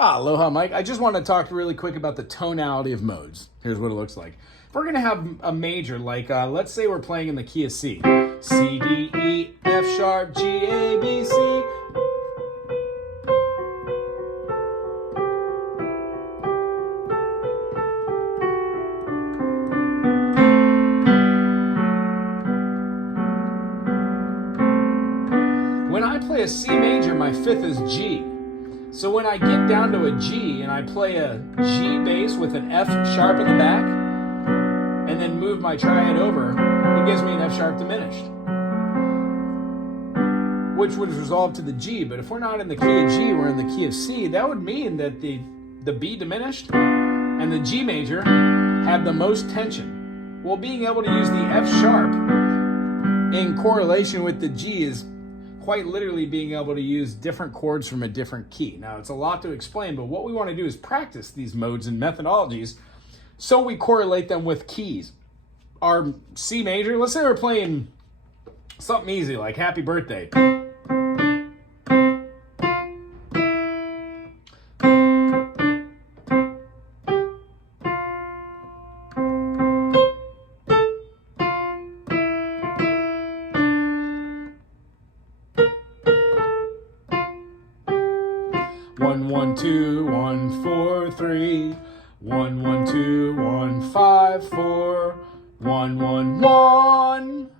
Aloha, Mike. I just want to talk really quick about the tonality of modes. Here's what it looks like. If we're going to have a major, like let's say we're playing in the key of C. C, D, E, F sharp, G, A, B, C. When I play a C major, my fifth is G. So when I get down to a G and I play a G bass with an F sharp in the back and then move my triad over, it gives me an F sharp diminished, which would resolve to the G. But if we're not in the key of G, we're in the key of C, that would mean that the B diminished and the G major had the most tension. Well, being able to use the F sharp in correlation with the G is quite literally being able to use different chords from a different key. Now, it's a lot to explain, but what we want to do is practice these modes and methodologies so we correlate them with keys. Our C major, let's say we're playing something easy like Happy Birthday. One, 1, 2, 1, 4, 3. 1, 1, 2, 1, 5, 4. 1, 1, 1,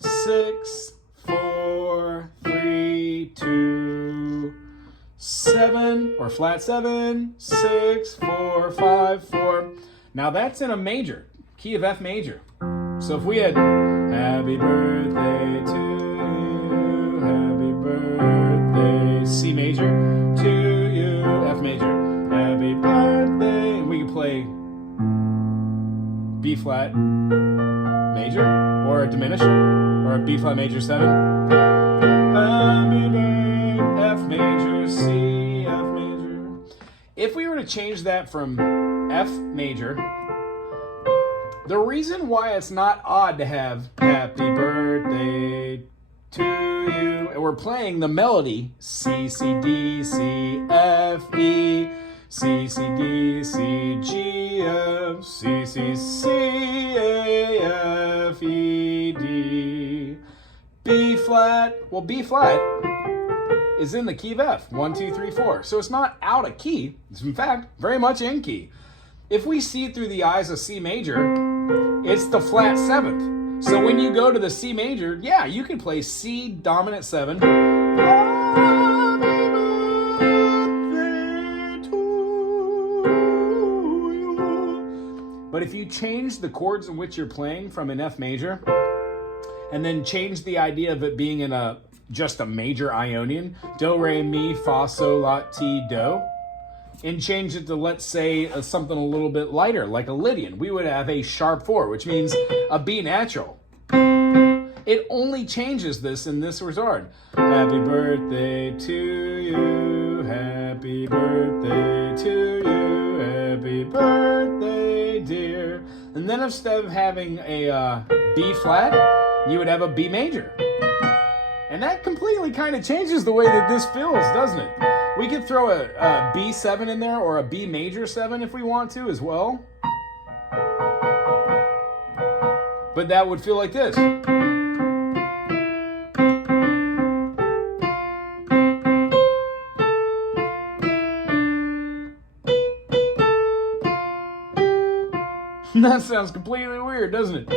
6, 4, 3, 2, 7, or flat 7, 6, 4, 5, 4. Now that's in a major, key of F major. So if we had Happy Birthday to you, Happy Birthday, C major, to you, F major, Happy Birthday, and we could play B flat major, or a diminished, or a B flat major 7. Happy Birthday, F major, C, F major. If we were to change that from F major, the reason why it's not odd to have Happy Birthday to you, and we're playing the melody C, C, D, C, F, E, C, C, D, C, G, F, C, C, C, A, F, E, D, B flat. Well, B flat is in the key of F. 1, 2, 3, 4. So it's not out of key. It's in fact very much in key. If we see it through the eyes of C major, it's the flat 7th. So when you go to the C major, yeah, you can play C dominant 7. But if you change the chords in which you're playing from an F major, and then change the idea of it being in just a major Ionian, do, re, mi, fa, sol, la, ti, do, and change it to, let's say, something a little bit lighter, like a Lydian, we would have a sharp 4, which means a B natural. It only changes this in this regard. Happy birthday to you, happy birthday to you, happy birthday, dear. And then instead of having a B flat, you would have a B major. And that completely kind of changes the way that this feels, doesn't it? We could throw a B7 in there, or a B major 7 if we want to as well. But that would feel like this. That sounds completely weird, doesn't it?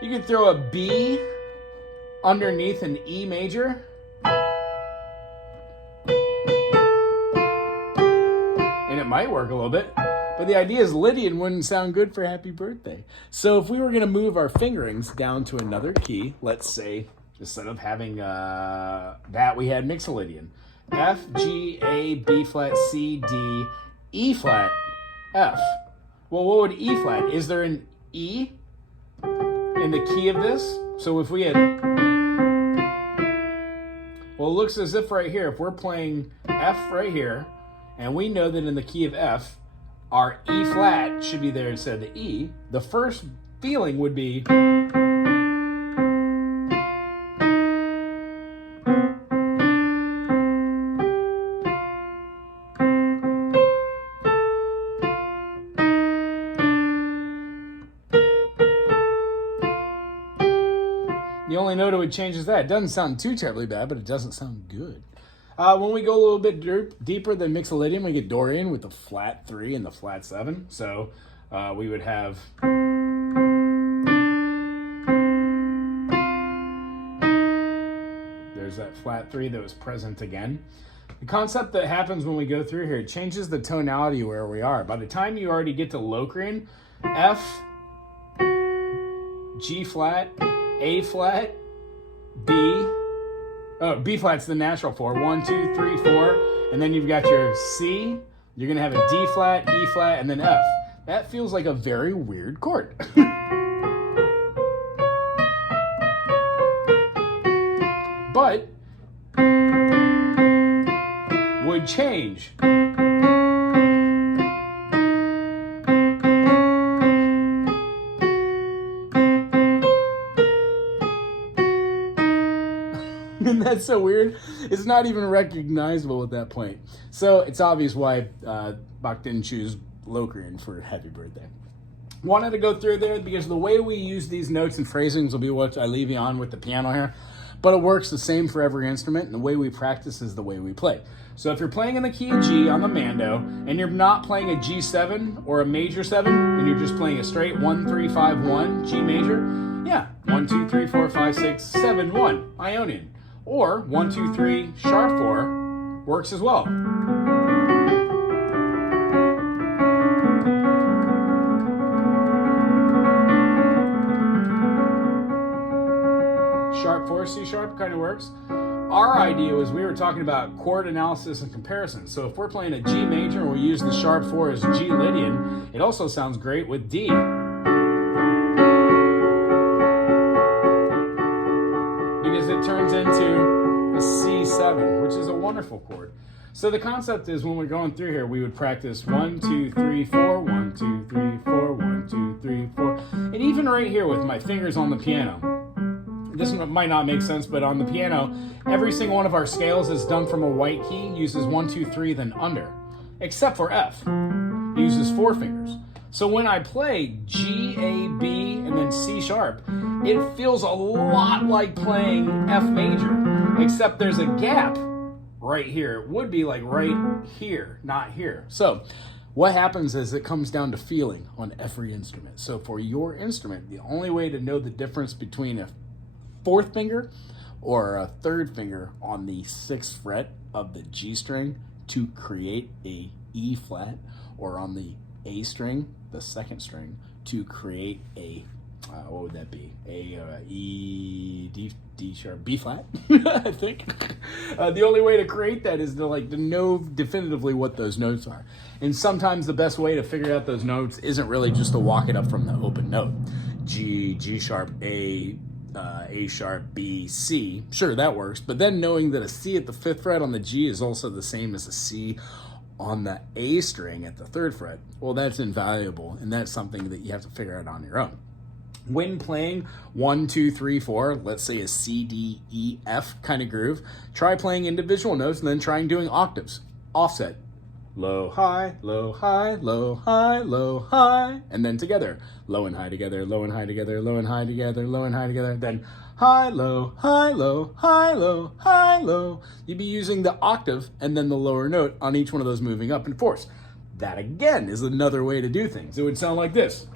You could throw a B underneath an E major. And it might work a little bit. But the idea is Lydian wouldn't sound good for happy birthday. So if we were going to move our fingerings down to another key, let's say, instead of having that, we had Mixolydian. F, G, A, B flat, C, D, E flat, F. Well, what would E flat? Is there an E in the key of this? So if we had, well, it looks as if right here, if we're playing F right here, and we know that in the key of F, our E flat should be there instead of the E, the first feeling would be note it changes that. It doesn't sound too terribly bad, but it doesn't sound good. When we go a little bit deeper than Mixolydian, we get Dorian with the flat 3 and the flat 7. So we would have... There's that flat 3 that was present again. The concept that happens when we go through here, it changes the tonality where we are. By the time you already get to Locrian, F, G flat, A flat, B. Oh, B flat's the natural 4. 1, 2, 3, 4. And then you've got your C. You're going to have a D flat, E flat, and then F. That feels like a very weird chord. But would change. And that's so weird. It's not even recognizable at that point. So it's obvious why Bach didn't choose Locrian for Happy Birthday. Wanted to go through there because the way we use these notes and phrasings will be what I leave you on with the piano here. But it works the same for every instrument, and the way we practice is the way we play. So if you're playing in the key of G on the Mando, and you're not playing a G7 or a major 7, and you're just playing a straight 1, 3, 5, 1 G major, yeah, 1, 2, 3, 4, 5, 6, 7, 1 Ionian. Or 1, 2, 3 sharp 4 works as well. Sharp 4, C sharp kind of works. Our idea was we were talking about chord analysis and comparison. So if we're playing a G major and we use the sharp 4 as G Lydian, it also sounds great with D. Because it turns into a C7, which is a wonderful chord. So the concept is when we're going through here, we would practice 1, 2, 3, 4, 1, 2, 3, 4, 1, 2, 3, 4. And even right here with my fingers on the piano, this might not make sense, but on the piano, every single one of our scales is done from a white key, uses 1, 2, 3, then under. Except for F. It uses 4 fingers. So when I play G, A, B, and then C sharp, it feels a lot like playing F major, except there's a gap right here. It would be like right here, not here. So what happens is it comes down to feeling on every instrument. So for your instrument, the only way to know the difference between a 4th finger or a 3rd finger on the 6th fret of the G string to create a E flat, or on the A string, the 2nd string, to create a what would that be? A E, D sharp, B flat, I think. The only way to create that is to know definitively what those notes are. And sometimes the best way to figure out those notes isn't really just to walk it up from the open note. G, G sharp, A sharp, B, C. Sure, that works. But then knowing that a C at the 5th fret on the G is also the same as a C on the A string at the 3rd fret, well, that's invaluable, and that's something that you have to figure out on your own. When playing 1, 2, 3, 4, let's say a C, D, E, F kind of groove, try playing individual notes and then trying doing octaves. Offset. Low, high, low, high, low, high, low, high, and then together. Low and high together, low and high together, low and high together, low and high together, then high, low, high, low, high, low, high, low. You'd be using the octave and then the lower note on each one of those moving up in force. That again is another way to do things. It would sound like this.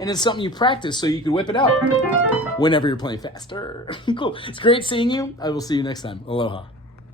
And it's something you practice so you can whip it out whenever you're playing faster. Cool. It's great seeing you. I will see you next time. Aloha.